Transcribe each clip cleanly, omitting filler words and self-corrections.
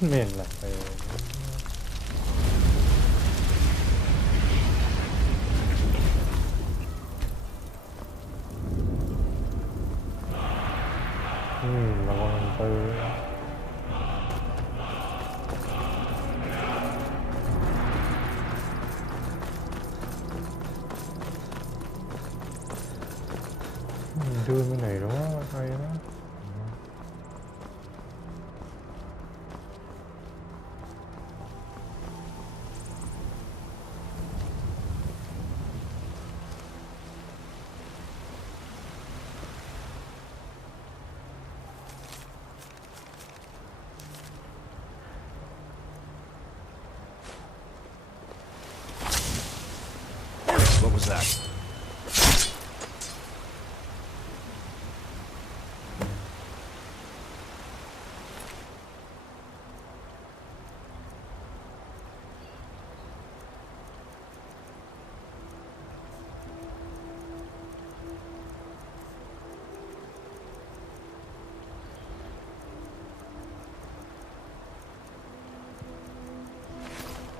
Miền là phải là con thằng Tư. Đưa cái này đó hay đó. What was that?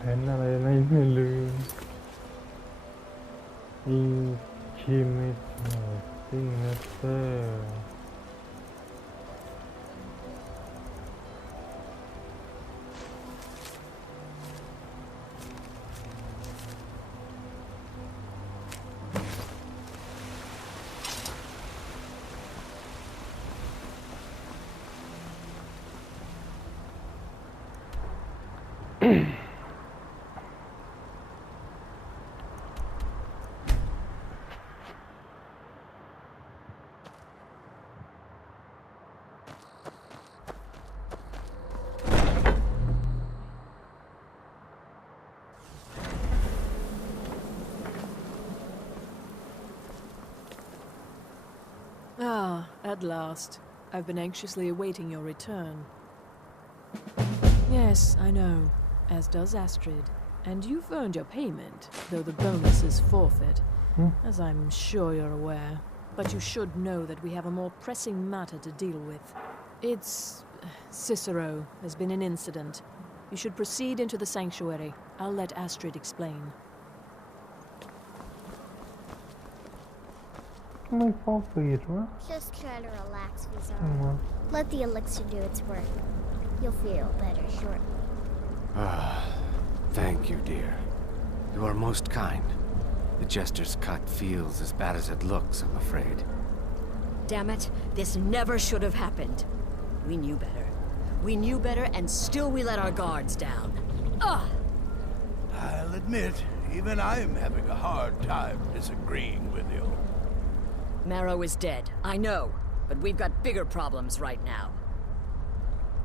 Hẹn là này mới lừa. Signature. Ah, at last. I've been anxiously awaiting your return. Yes, I know. As does Astrid. And you've earned your payment, though the bonus is forfeit, as I'm sure you're aware. But you should know that we have a more pressing matter to deal with. It's... Cicero. There's been an incident. You should proceed into the sanctuary. I'll let Astrid explain. My fault for you, right? Just try to relax, Vizara. Let the elixir do its work. You'll feel better shortly. Ah, thank you, dear. You are most kind. The Jester's cut feels as bad as it looks, I'm afraid. Damn it, this never should have happened. We knew better. We knew better, and still we let our guards down. Ugh! I'll admit, even I'm having a hard time disagreeing with you. Marrow is dead, I know, but we've got bigger problems right now.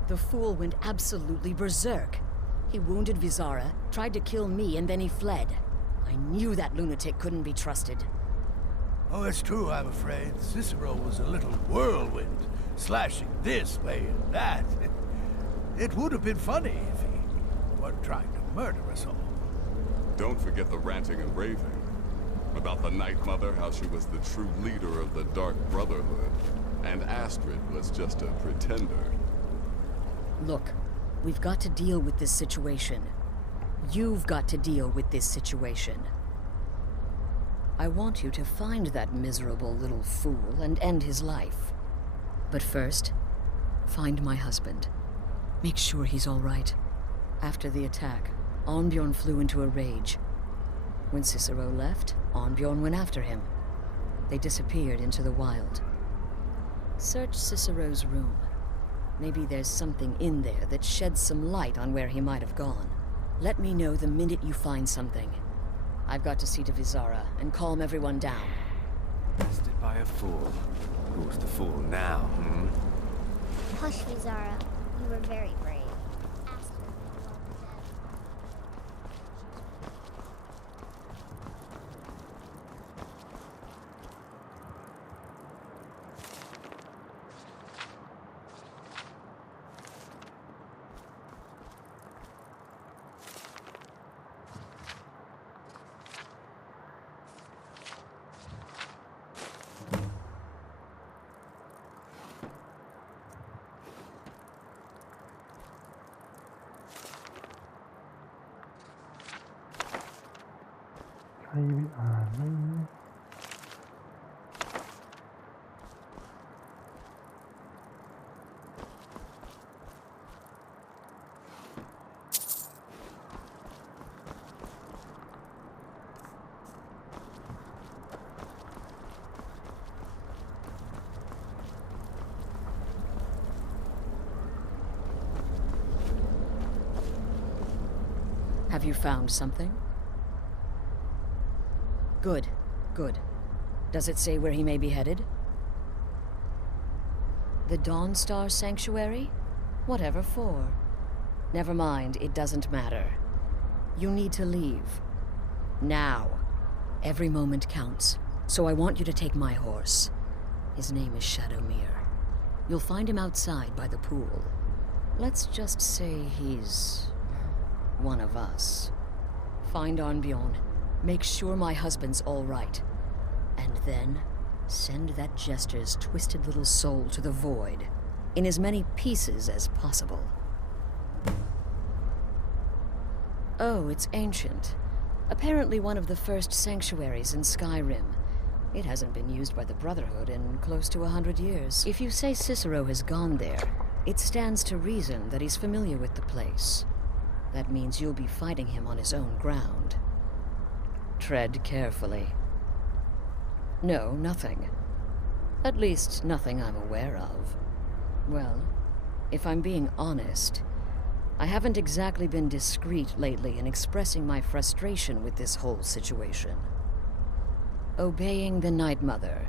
The fool went absolutely berserk. He wounded Vizara, tried to kill me, and then he fled. I knew that lunatic couldn't be trusted. Oh, it's true, I'm afraid. Cicero was a little whirlwind, slashing this way and that. It would have been funny if he weren't trying to murder us all. Don't forget the ranting and raving. About the Night Mother, how she was the true leader of the Dark Brotherhood, and Astrid was just a pretender. Look, we've got to deal with this situation. You've got to deal with this situation. I want you to find that miserable little fool and end his life. But first, find my husband. Make sure he's all right. After the attack, Arnbjorn flew into a rage. When Cicero left, Arnbjorn went after him. They disappeared into the wild. Search Cicero's room. Maybe there's something in there that sheds some light on where he might have gone. Let me know the minute you find something. I've got to see to Vizara and calm everyone down. Bested by a fool. Who's the fool now, hmm? Hush, Vizara. You were very brave. Astrid will love the dead. รไปอ่านไม่รู้ Have you found something? Good, good. Does it say where he may be headed? The Dawnstar Sanctuary? Whatever for. Never mind, it doesn't matter. You need to leave. Now. Every moment counts, so I want you to take my horse. His name is Shadowmere. You'll find him outside by the pool. Let's just say he's one of us. Find Arnbjorn. Make sure my husband's all right. And then send that Jester's twisted little soul to the void, in as many pieces as possible. Oh, it's ancient. Apparently one of the first sanctuaries in Skyrim. It hasn't been used by the Brotherhood in close to 100 years. If you say Cicero has gone there, it stands to reason that he's familiar with the place. That means you'll be fighting him on his own ground. Tread carefully. No, nothing. At least, nothing I'm aware of. Well, if I'm being honest, I haven't exactly been discreet lately in expressing my frustration with this whole situation. Obeying the Night Mother,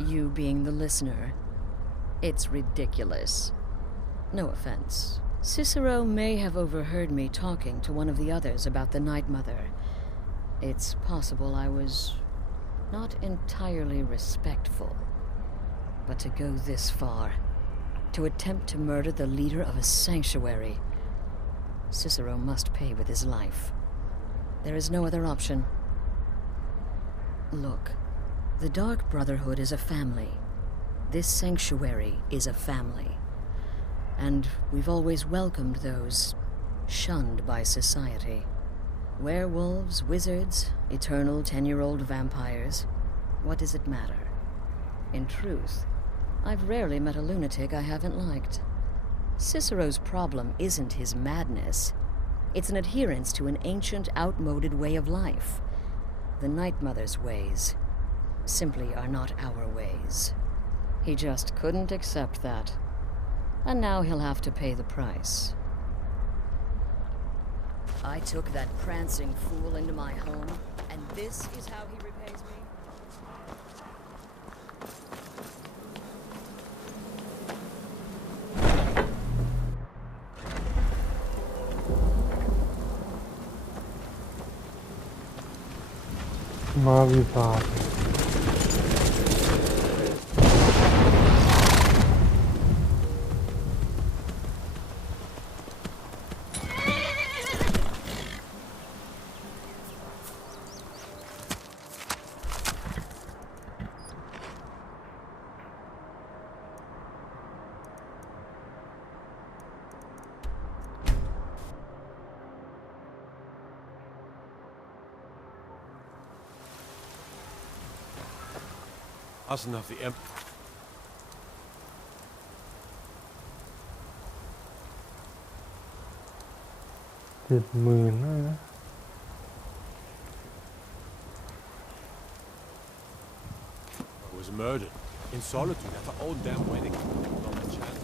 you being the listener, it's ridiculous. No offense. Cicero may have overheard me talking to one of the others about the Night Mother. It's possible I was not entirely respectful. But to go this far, to attempt to murder the leader of a sanctuary, Cicero must pay with his life. There is no other option. Look, the Dark Brotherhood is a family. This sanctuary is a family. And we've always welcomed those shunned by society. Werewolves, wizards, eternal 10-year-old vampires. What does it matter? In truth, I've rarely met a lunatic I haven't liked. Cicero's problem isn't his madness. It's an adherence to an ancient, outmoded way of life. The Night Mother's ways simply are not our ways. He just couldn't accept that. And now he'll have to pay the price. I took that prancing fool into my home, and this is how he repays me?มาวิบาก Husband of the Emperor. 70,000ได้นะ Was murdered in solitude at her own damn wedding. Not a chance.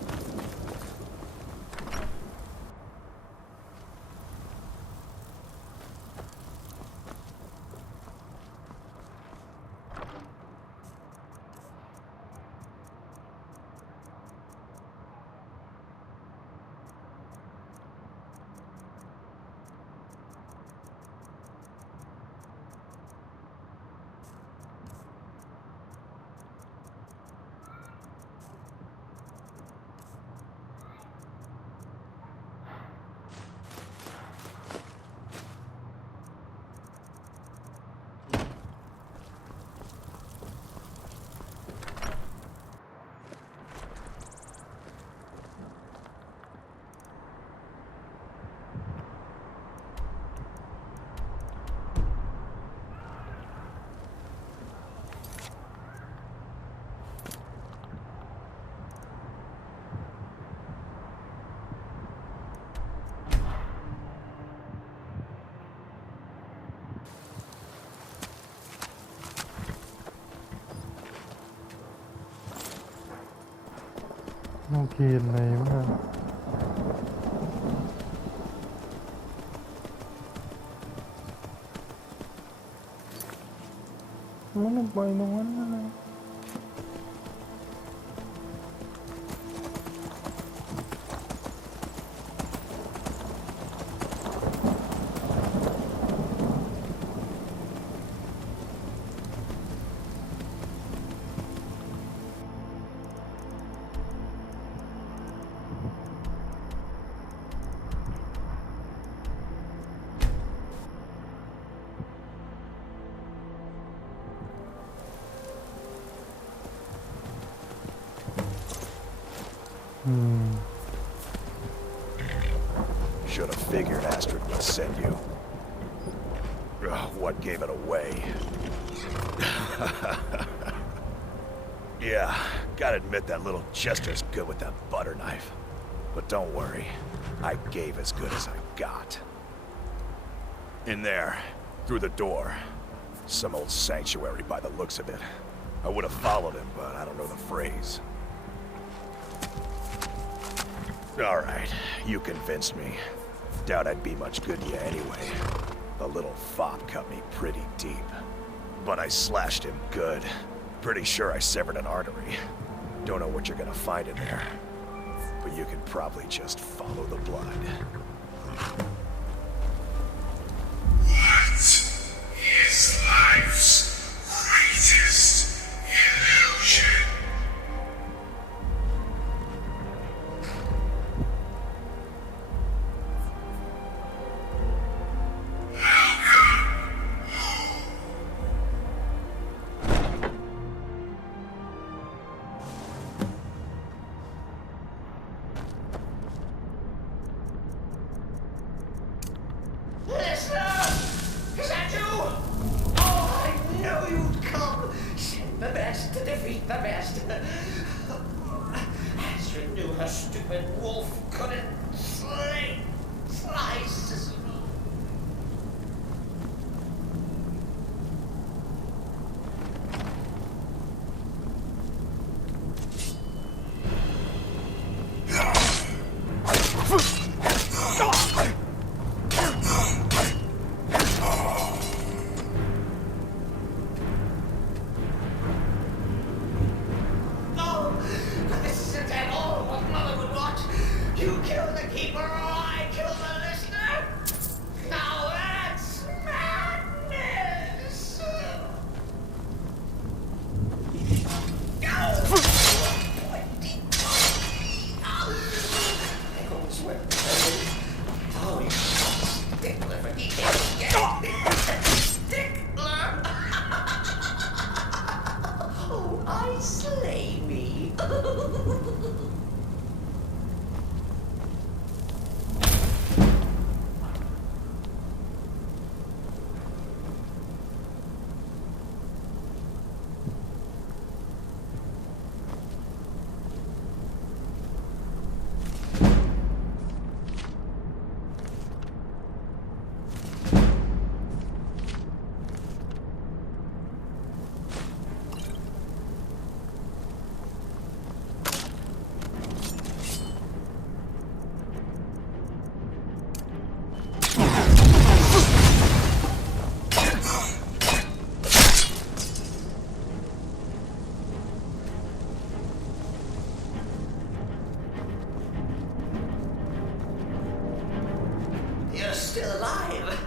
ต้องเขียนไหนมามันไปตรงนั้นนะShould have figured Astrid would send you. What gave it away? Yeah, gotta admit that little Chester's good with that butter knife. But don't worry, I gave as good as I got. In there, through the door. Some old sanctuary by the looks of it. I would have followed him, but I don't know the phrase. Alright, you convinced me. Doubt I'd be much good to you anyway. The little fop cut me pretty deep. But I slashed him good. Pretty sure I severed an artery. Don't know what you're gonna find in there. But you can probably just follow the blood. What is life's greatest illusion? Astrid knew her stupid wolf couldn't slay Sicily. Still alive.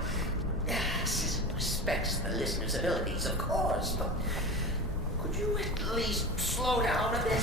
Citizen respects the listener's abilities, of course, but could you at least slow down a bit?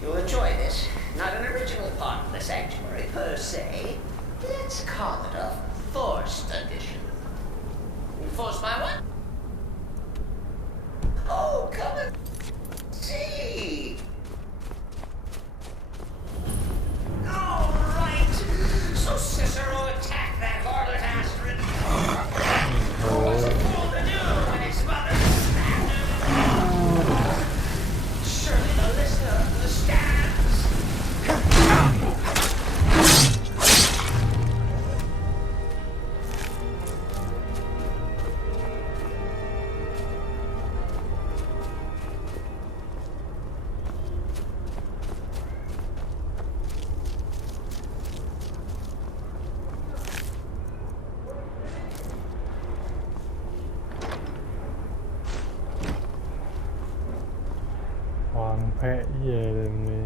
You'll enjoy this. Not an original part of the sanctuary per se. Let's call it a forced addition. Forced by what? Oh, come and see. All right. So Cicero attacked that harlot Astrid. What was a fool to do when his mother stabbed him? Surely the listener understands.แพะเย่เลยนี่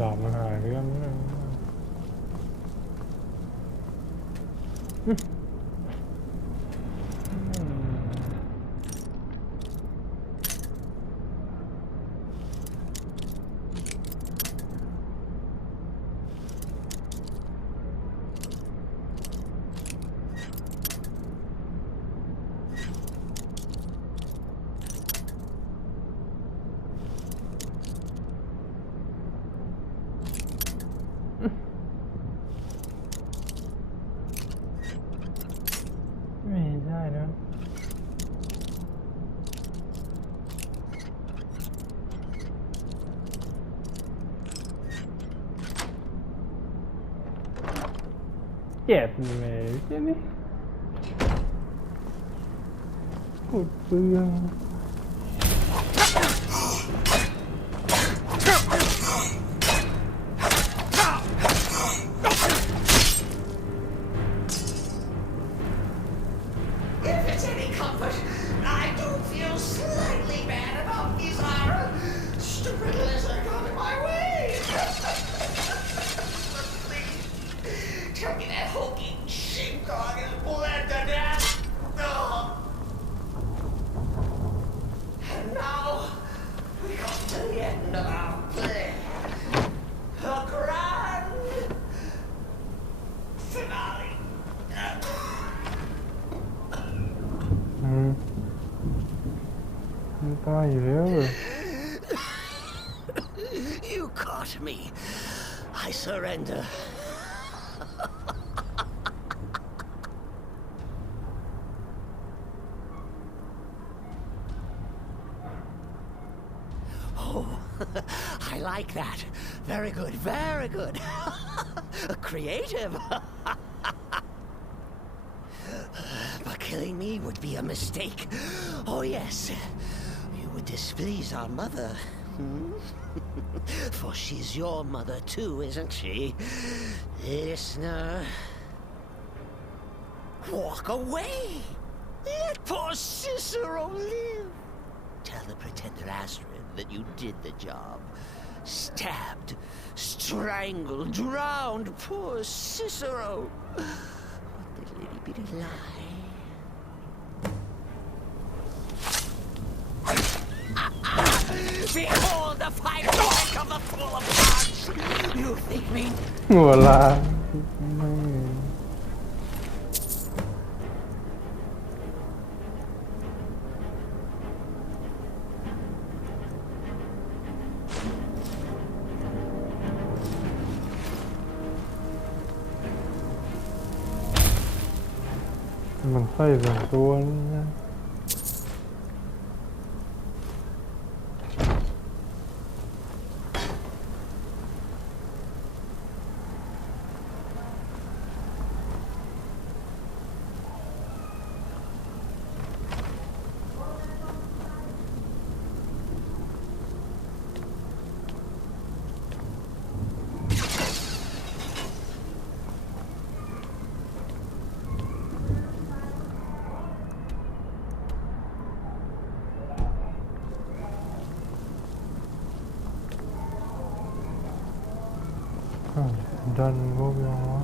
ดาบมันหายไปยังไงไม่ได้นะเจ็บเลยใช่ไหมกดเปลือง You caught me. I surrender. Oh, I like that. Very good, very good. Creative. But killing me would be a mistake. Oh, yes. You would displease our mother. For she's your mother too, isn't she? Listener. Walk away! Let poor Cicero live! Tell the pretender Astrid that you did the job. Stabbed, strangled, drowned poor Cicero. What the little bitty lie. Behold the final trick of the Fool of Gods! You think me หัวล้าน มันใส่สองตัวนี่นะ ดันพวกยังวะ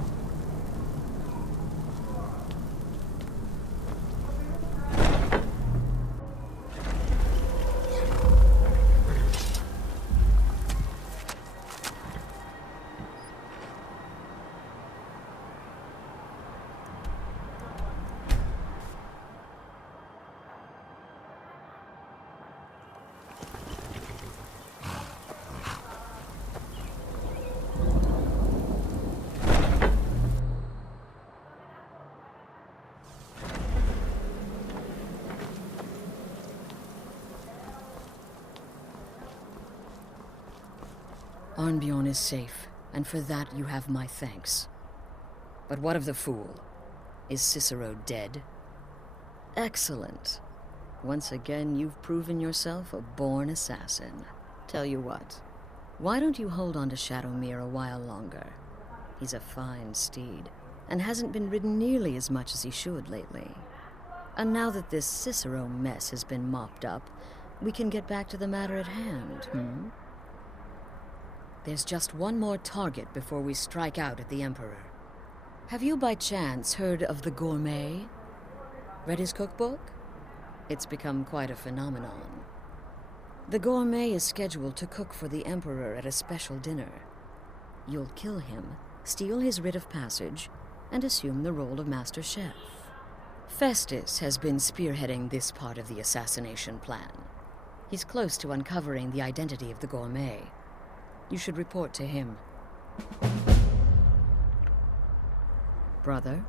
Arnbjorn is safe, and for that you have my thanks. But what of the fool? Is Cicero dead? Excellent. Once again, you've proven yourself a born assassin. Tell you what, why don't you hold on to Shadowmere a while longer? He's a fine steed, and hasn't been ridden nearly as much as he should lately. And now that this Cicero mess has been mopped up, we can get back to the matter at hand, There's just one more target before we strike out at the Emperor. Have you by chance heard of the Gourmet? Read his cookbook? It's become quite a phenomenon. The Gourmet is scheduled to cook for the Emperor at a special dinner. You'll kill him, steal his writ of passage, and assume the role of Master Chef. Festus has been spearheading this part of the assassination plan. He's close to uncovering the identity of the Gourmet. You should report to him. Brother?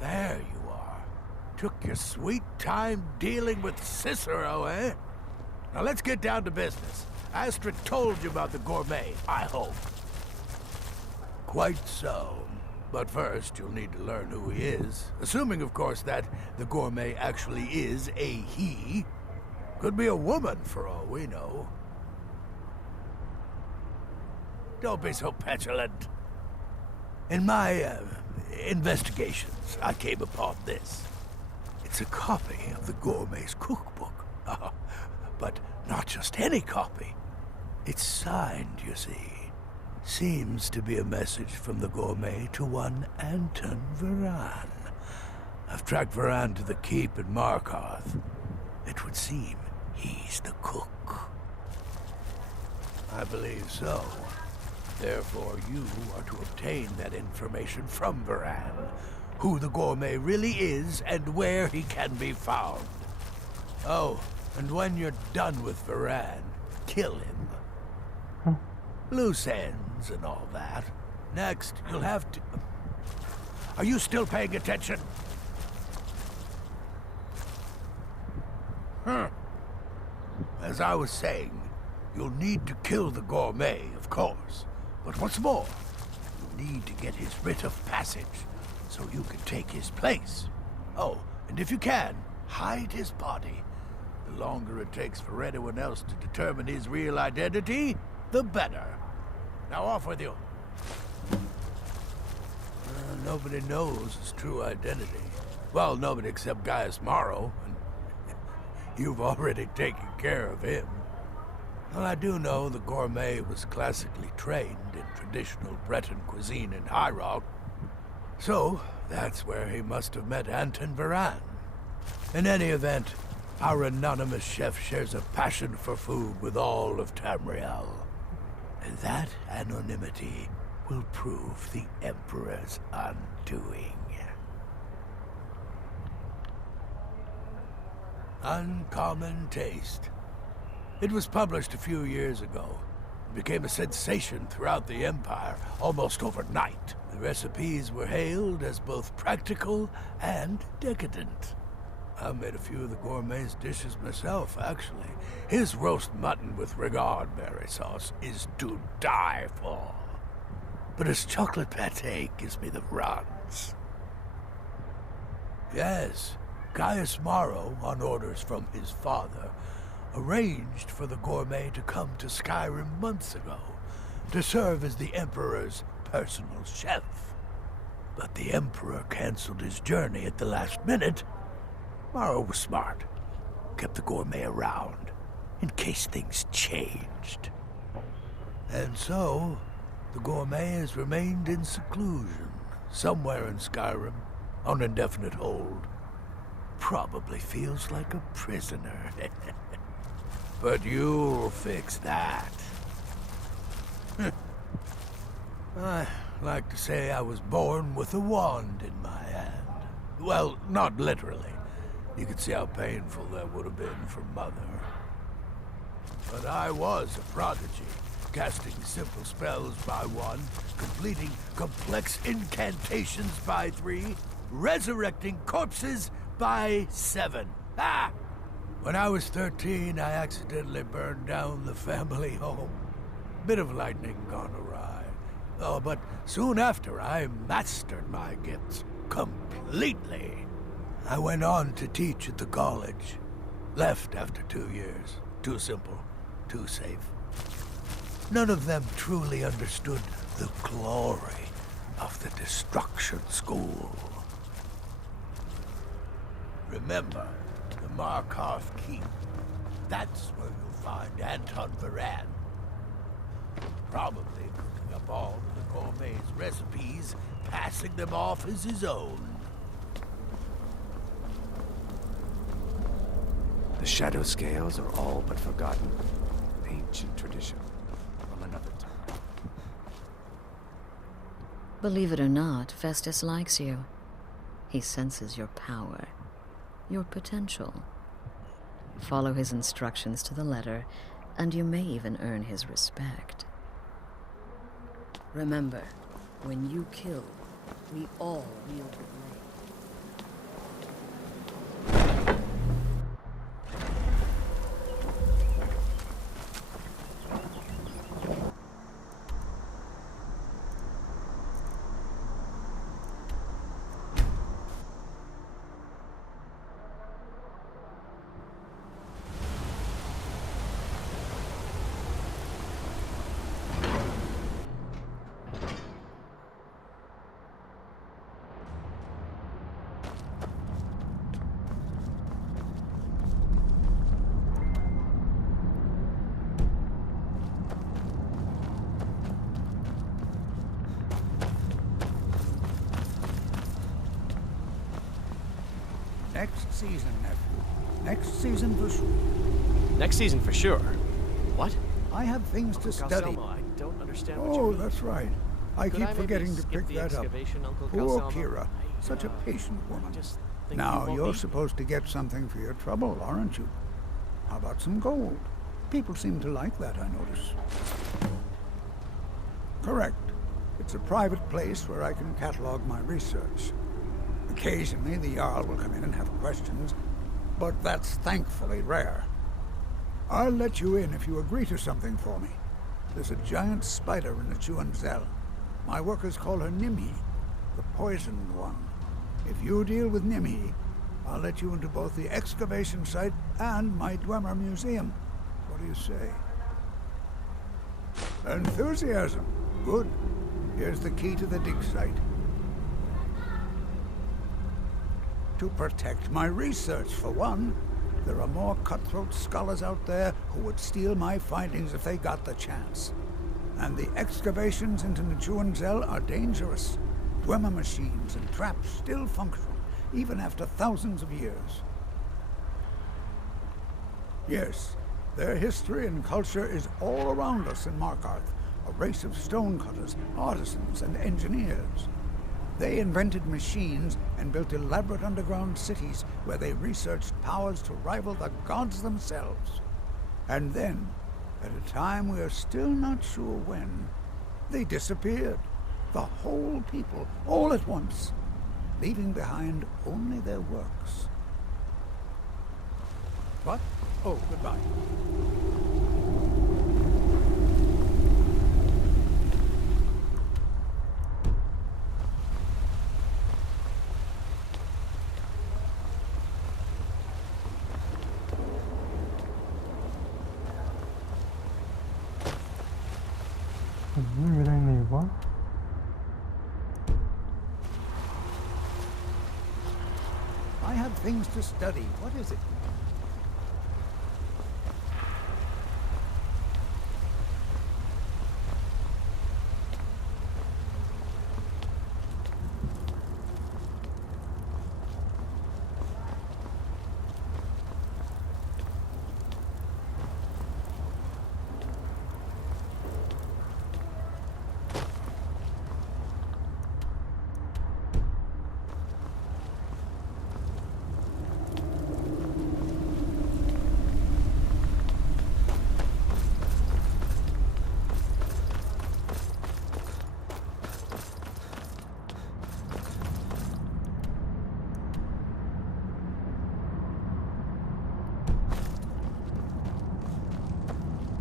There you are. Took your sweet time dealing with Cicero, eh? Now let's get down to business. Astrid told you about the Gourmet, I hope. Quite so. But first, you'll need to learn who he is. Assuming, of course, that the Gourmet actually is a he. Could be a woman, for all we know. Don't be so petulant. In my, investigations, I came upon this. It's a copy of the Gourmet's cookbook. But not just any copy. It's signed, you see. Seems to be a message from the Gourmet to one Anton Varan. I've tracked Varan to the keep in Markarth. It would seem he's the cook. I believe so. Therefore, you are to obtain that information from Varan. Who the Gourmet really is and where he can be found. Oh, and when you're done with Varan, kill him. Loose ends and all that. Next, you'll have to... Are you still paying attention? As I was saying, you'll need to kill the Gourmet, of course. But what's more, you need to get his writ of passage, so you can take his place. Oh, And if you can, hide his body. The longer it takes for anyone else to determine his real identity, the better. Now off with you. Nobody knows his true identity. Well, nobody except Gaius Morrow, and you've already taken care of him. Well, I do know the gourmet was classically trained in traditional Breton cuisine in High Rock, so that's where he must have met Anton Varan. In any event, our anonymous chef shares a passion for food with all of Tamriel. And that anonymity will prove the Emperor's undoing. Uncommon Taste. It was published a few years ago. It became a sensation throughout the Empire, almost overnight. The recipes were hailed as both practical and decadent. I made a few of the gourmet's dishes myself, actually. His roast mutton with regard berry sauce is to die for. But his chocolate pate gives me the runs. Yes, Gaius Morrow, on orders from his father, arranged for the gourmet to come to Skyrim months ago to serve as the Emperor's personal chef. But the Emperor canceled his journey at the last minute. Morrow was smart. Kept the gourmet around, in case things changed. And so, the gourmet has remained in seclusion, somewhere in Skyrim, on indefinite hold. Probably feels like a prisoner. But you'll fix that. I like to say I was born with a wand in my hand. Well, not literally. You could see how painful that would have been for Mother. But I was a prodigy, casting simple spells by 1, completing complex incantations by 3, resurrecting corpses by 7. Ah! When I was 13, I accidentally burned down the family home. Bit of lightning gone awry. Oh, but soon after, I mastered my gifts completely. I went on to teach at the college. Left after 2 years. Too simple, too safe. None of them truly understood the glory of the Destruction School. Remember, the Markarth Keep. That's where you'll find Anton Varan. Probably cooking up all of the gourmet's recipes, passing them off as his own. The Shadow Scales are all but forgotten. An ancient tradition from another time. Believe it or not, Festus likes you. He senses your power, your potential. Follow his instructions to the letter, and you may even earn his respect. Remember, when you kill, we all wield the blade. Next season, nephew. Next season for sure. Next season for sure. What? I have things to study. I don't understand what you Oh, mean. that's right. I Could keep I maybe forgetting to skip pick the that up. excavation, Uncle Poor Calcelmo? Kira. Such a patient woman. Just think you Now, won't you're be- supposed to get something for your trouble, aren't you? How about some gold? People seem to like that, I notice. Correct. It's a private place where I can catalog my research. Occasionally, the Jarl will come in and have questions, but that's thankfully rare. I'll let you in if you agree to something for me. There's a giant spider in the Chuanzel. My workers call her Nimhi, the poisoned one. If you deal with Nimhi, I'll let you into both the excavation site and my Dwemer Museum. What do you say? Enthusiasm. Good. Here's the key to the dig site. To protect my research, for one. There are more cutthroat scholars out there who would steal my findings if they got the chance. And the excavations into Njuenzel are dangerous. Dwemer machines and traps still function, even after thousands of years. Yes, their history and culture is all around us in Markarth, a race of stonecutters, artisans, and engineers. They invented machines and built elaborate underground cities where they researched powers to rival the gods themselves. And then, at a time we are still not sure when, they disappeared. The whole people, all at once, leaving behind only their works. What? Oh, goodbye. Về đây này quá. I have things to study. What is it?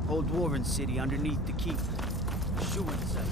Old Dwarven city underneath the keep. Njuenzel.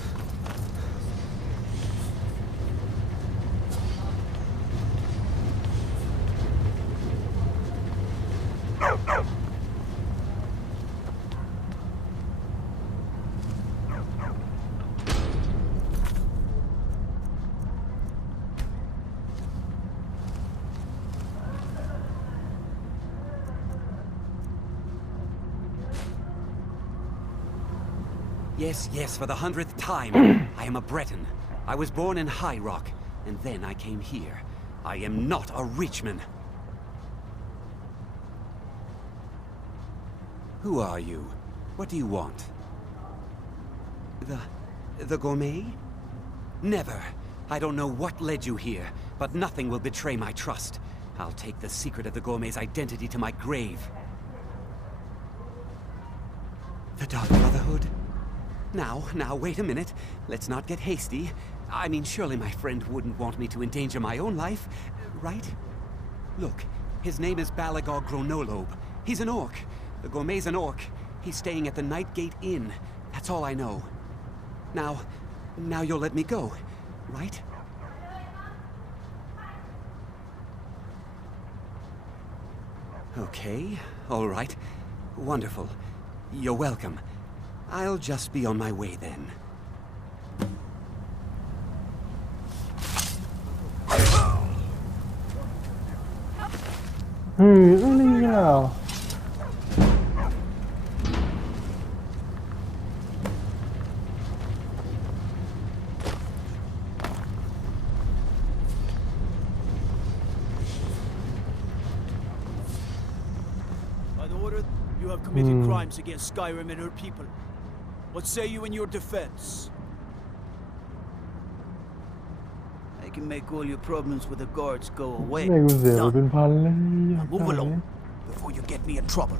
Yes, yes, for the 100th time. I am a Breton. I was born in High Rock, and then I came here. I am not a Richman. Who are you? What do you want? The gourmet? Never. I don't know what led you here, but nothing will betray my trust. I'll take the secret of the gourmet's identity to my grave. The Dark Brotherhood? Now, wait a minute. Let's not get hasty. I mean, surely my friend wouldn't want me to endanger my own life, right? Look, his name is Balagog Gronolobe. He's an orc. The gourmet's an orc. He's staying at the Nightgate Inn. That's all I know. Now you'll let me go, right? Okay, all right. Wonderful. You're welcome. I'll just be on my way then. Nó đi thế nào? By the order, you have committed crimes against Skyrim and her people. What say you in your defense? I can make all your problems with the guards go away. นี่กูเสียไปเป็นพันเลย Now move along before you get me in trouble.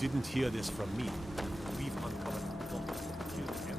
didn't hear this from me. We've uncovered the plot to kill him.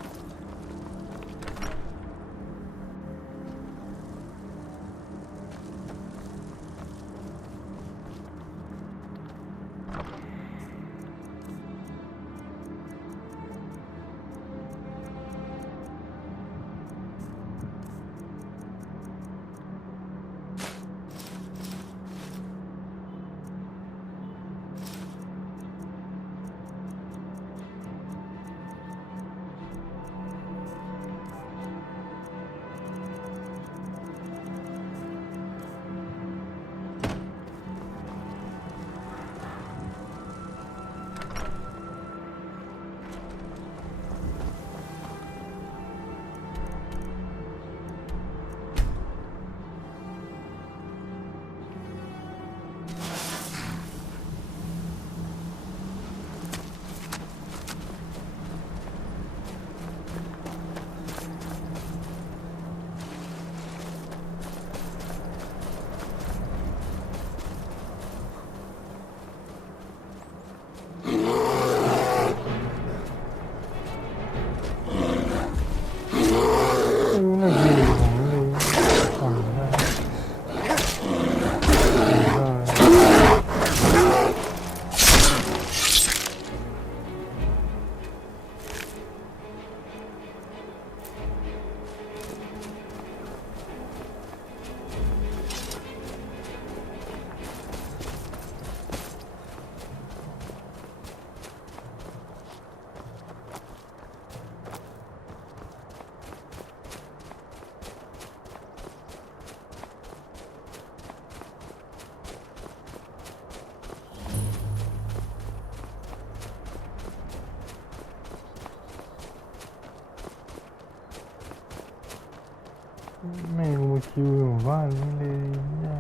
ไม่รู้มาคิวหมู่บ้านนี่เลยเนี่ย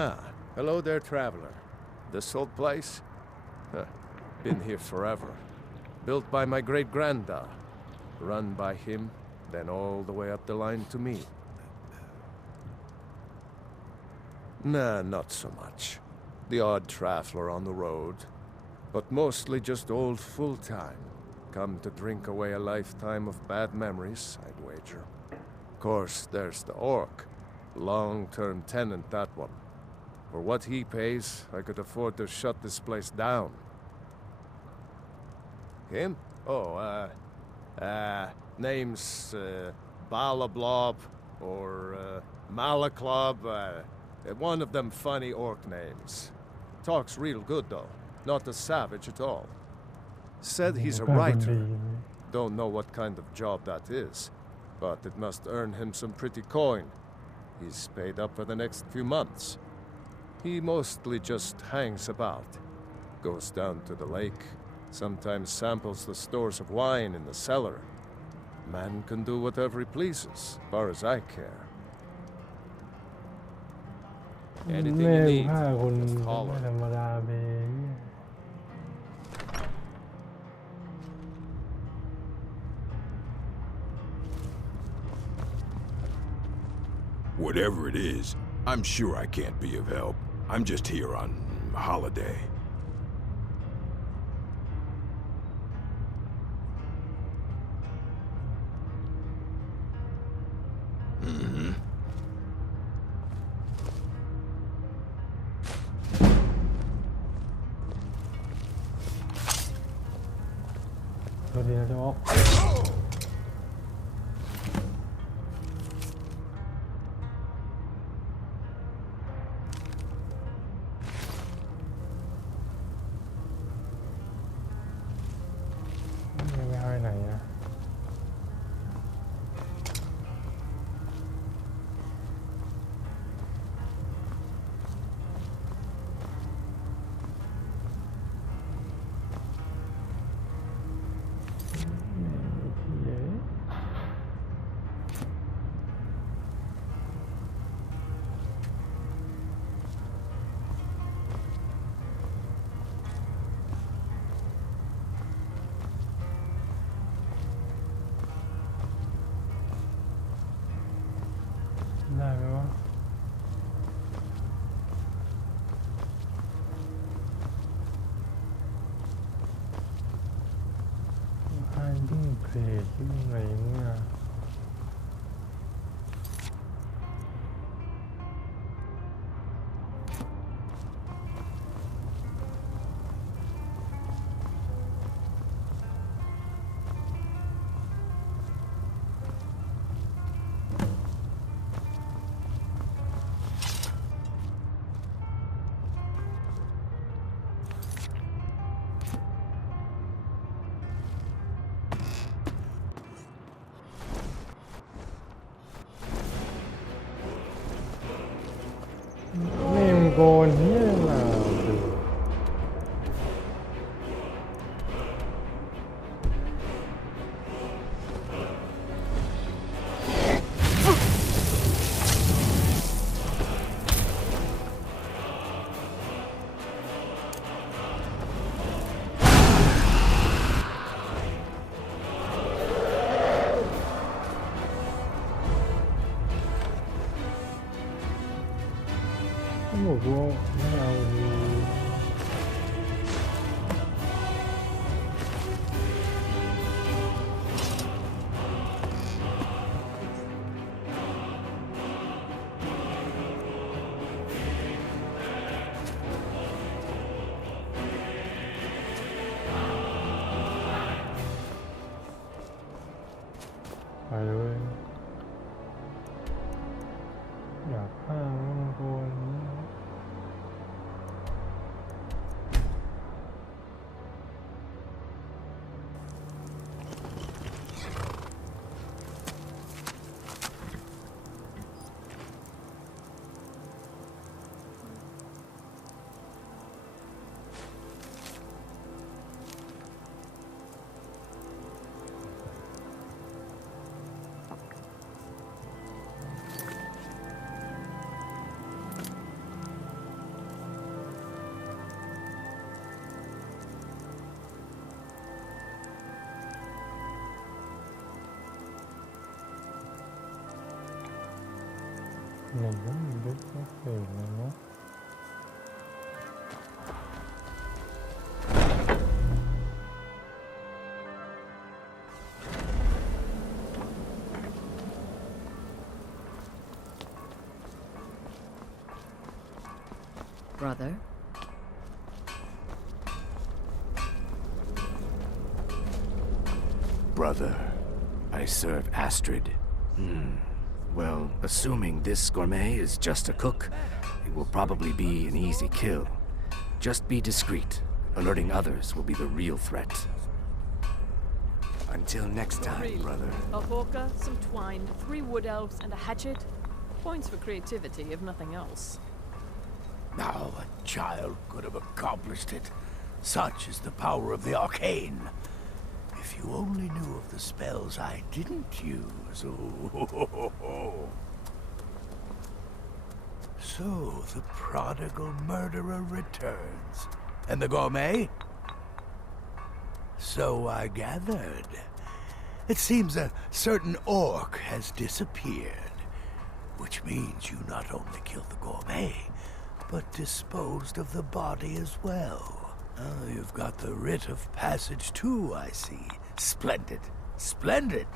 Ah, hello there, traveler. This old place? Huh. Been here forever. Built by my great-granddad. Run by him, then all the way up the line to me. Nah, not so much. The odd traveler on the road. But mostly just old full-time. Come to drink away a lifetime of bad memories, I'd wager. Of course, there's the orc. Long-term tenant, that one. For what he pays, I could afford to shut this place down. Him? Oh, name's, Balablob, or, Malaklob, one of them funny orc names. Talks real good, though. Not a savage at all. Said he's a writer. Don't know what kind of job that is, but it must earn him some pretty coin. He's paid up for the next few months. He mostly just hangs about. Goes down to the lake, sometimes samples the stores of wine in the cellar. Man can do whatever he pleases, as far as I care. Anything you need, just holler. Whatever it is, I'm sure I can't be of help. I'm just here on holiday. Mm-hmm. Yeah. เพจที่ไหนเนี่ย นี่มันโกนเฮียมาดูไม่บอกว่าไม่เอาดีไปเลยอยากฆ่ามันโกน ไหนก็มีเด็กก็เสร็จแล้วเนาะ Brother? Brother, I serve Astrid. Well, assuming this gourmet is just a cook, it will probably be an easy kill. Just be discreet. Alerting others will be the real threat. Until next time, brother. A hawker, some twine, 3 wood elves, and a hatchet. Points for creativity, if nothing else. Now a child could have accomplished it. Such is the power of the arcane. If you only knew of the spells I didn't use. Oh. So the prodigal murderer returns. And the gourmet? So I gathered. It seems a certain orc has disappeared. Which means you not only killed the gourmet, but disposed of the body as well. Oh, you've got the writ of passage too, I see. Splendid. Splendid.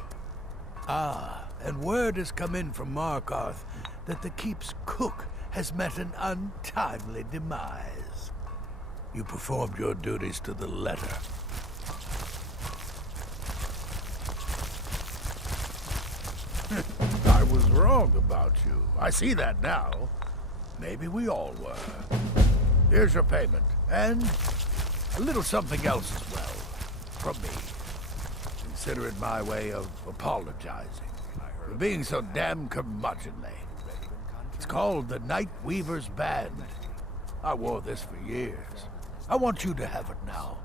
Ah, and word has come in from Markarth that the keep's cook has met an untimely demise. You performed your duties to the letter. I was wrong about you. I see that now. Maybe we all were. Here's your payment, and a little something else as well, from me. Consider it my way of apologizing for being so damn curmudgeonly. It's called the Night Weaver's Band. I wore this for years. I want you to have it now.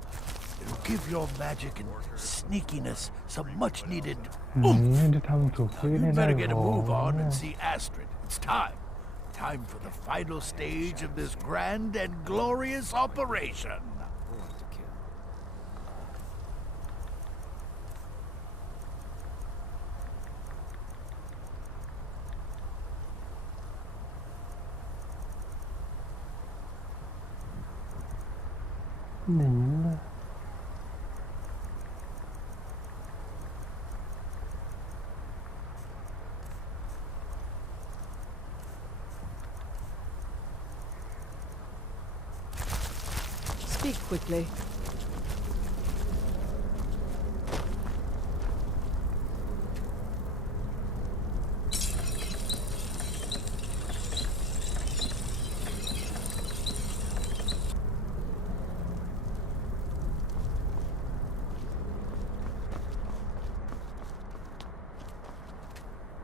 It'll give your magic and sneakiness some much-needed oomph. You better get a move on and see Astrid. It's time. Time for the final stage of this grand and glorious operation. Speak quickly.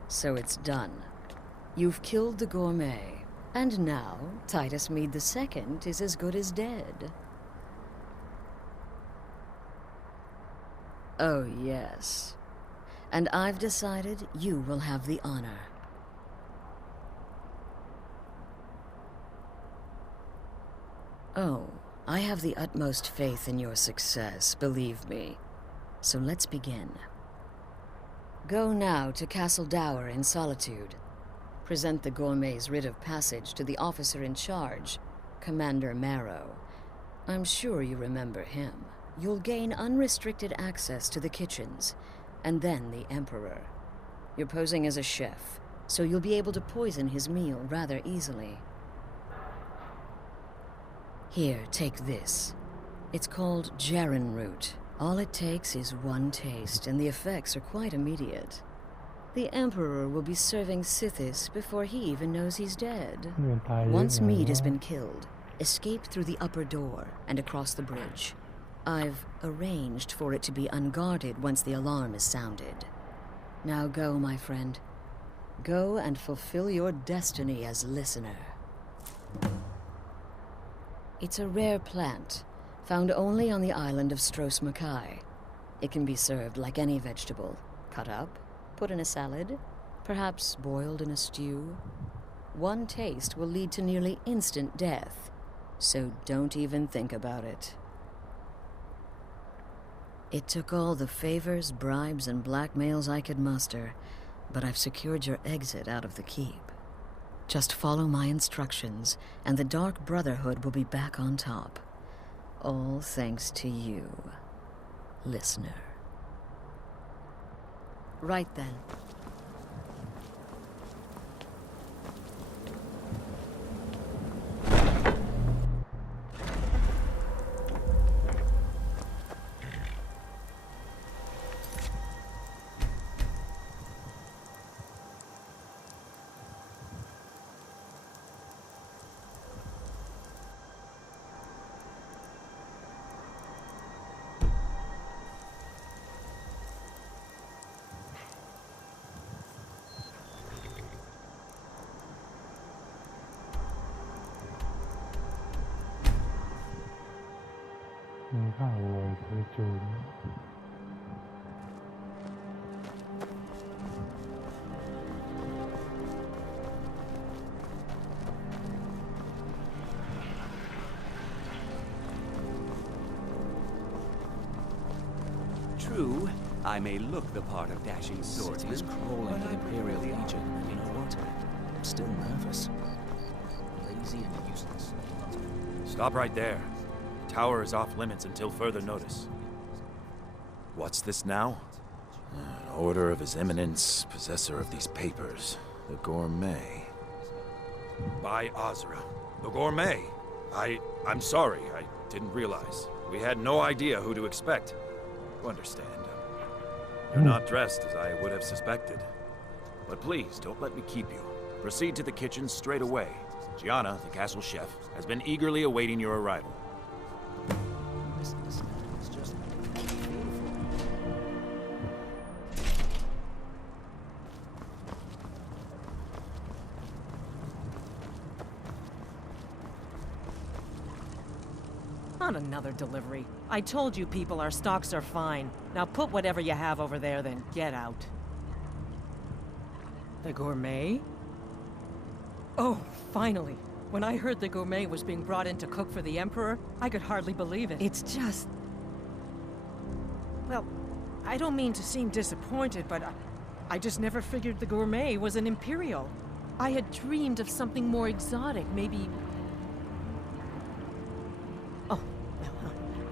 So it's done. You've killed the gourmet, and now Titus Mede II is as good as dead. Oh, yes. And I've decided you will have the honor. Oh, I have the utmost faith in your success, believe me. So let's begin. Go now to Castle Dower in Solitude. Present the gourmet's writ of passage to the officer in charge, Commander Marrow. I'm sure you remember him. You'll gain unrestricted access to the kitchens, and then the Emperor. You're posing as a chef, so you'll be able to poison his meal rather easily. Here, take this. It's called Jarren root. All it takes is one taste, and the effects are quite immediate. The Emperor will be serving Sithis before he even knows he's dead. Once Mede has been killed, escape through the upper door and across the bridge. I've arranged for it to be unguarded once the alarm is sounded. Now go, my friend. Go and fulfill your destiny as listener. It's a rare plant, found only on the island of Stros M'Kai. It can be served like any vegetable, cut up, put in a salad, perhaps boiled in a stew. One taste will lead to nearly instant death, so don't even think about it. It took all the favors, bribes, and blackmails I could muster, but I've secured your exit out of the keep. Just follow my instructions, and the Dark Brotherhood will be back on top. All thanks to you, listener. Right then. True, I may look the part of dashing swordsman, City's crawling with Imperial Legion, and you know what? I'm still nervous. Lazy and useless. Stop right there. The tower is off limits until further notice. What's this now? An order of His Eminence, possessor of these papers, the Gourmet. By Azra. The Gourmet. I'm sorry, I didn't realize. We had no idea who to expect. You understand. You're not dressed as I would have suspected. But please, don't let me keep you. Proceed to the kitchen straight away. Gianna, the castle chef, has been eagerly awaiting your arrival. On another delivery. I told you people our stocks are fine. Now put whatever you have over there, then get out. The Gourmet? Oh, finally. When I heard the Gourmet was being brought in to cook for the Emperor, I could hardly believe it. It's just... Well, I don't mean to seem disappointed, but I just never figured the Gourmet was an Imperial. I had dreamed of something more exotic, maybe...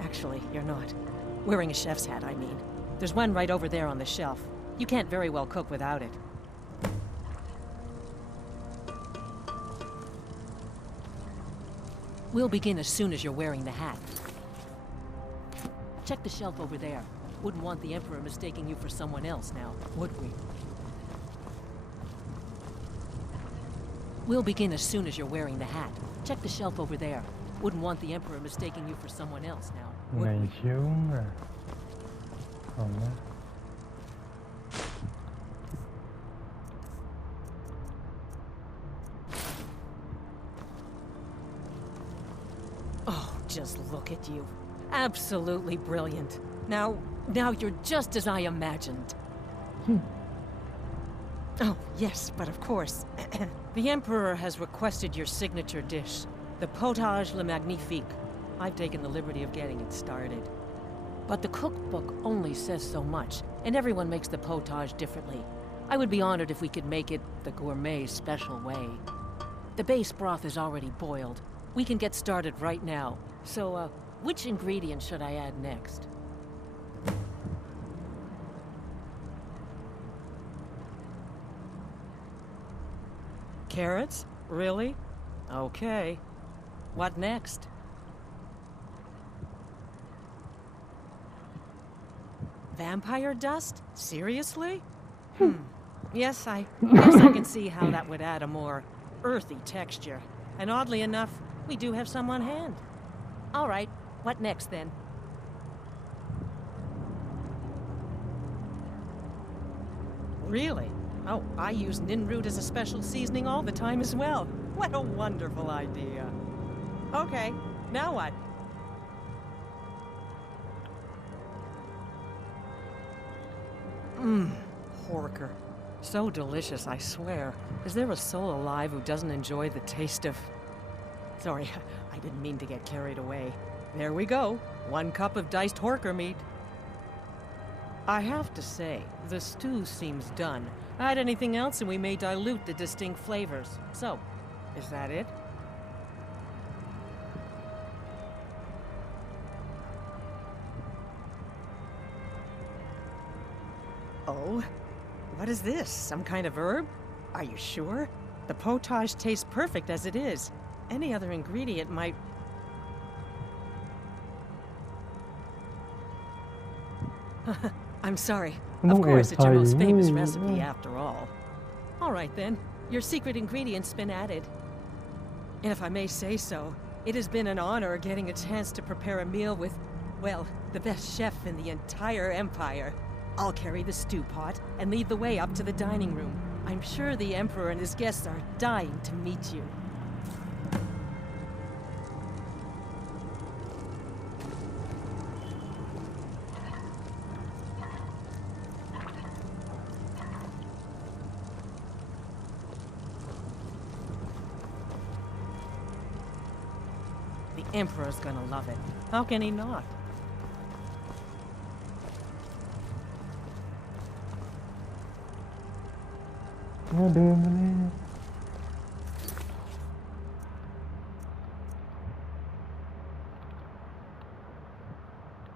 Actually, you're not. Wearing a chef's hat, I mean. There's one right over there on the shelf. You can't very well cook without it. We'll begin as soon as you're wearing the hat. Check the shelf over there. Wouldn't want the Emperor mistaking you for someone else now, would we? We'll begin as soon as you're wearing the hat. Check the shelf over there. Wouldn't want the Emperor mistaking you for someone else now, would Này we? xuống rồi. Còn đó. Oh, just look at you. Absolutely brilliant. Now you're just as I imagined. Oh, yes, but of course. The Emperor has requested your signature dish, the Potage le Magnifique. I've taken the liberty of getting it started. But the cookbook only says so much, and everyone makes the potage differently. I would be honored if we could make it the gourmet special way. The base broth is already boiled. We can get started right now. So, which ingredient should I add next? Carrots? Really? Okay. What next? Vampire dust? Seriously? Yes, I guess I can see how that would add a more earthy texture. And oddly enough, we do have some on hand. All right, what next then? Really? Oh, I use Ninroot as a special seasoning all the time as well. What a wonderful idea. Okay, now what? Horker. So delicious, I swear. Is there a soul alive who doesn't enjoy the taste of... Sorry, I didn't mean to get carried away. There we go. 1 cup of diced Horker meat. I have to say, the stew seems done. Add anything else and we may dilute the distinct flavors. So, is that it? Oh? What is this? Some kind of herb? Are you sure? The potage tastes perfect as it is. Any other ingredient might... I'm sorry. Of course, it's your most famous recipe after all. All right then, your secret ingredient's been added. And if I may say so, it has been an honor getting a chance to prepare a meal with, well, the best chef in the entire Empire. I'll carry the stew pot and lead the way up to the dining room. I'm sure the Emperor and his guests are dying to meet you. The Emperor's gonna love it. How can he not? Nó đưa mình đi.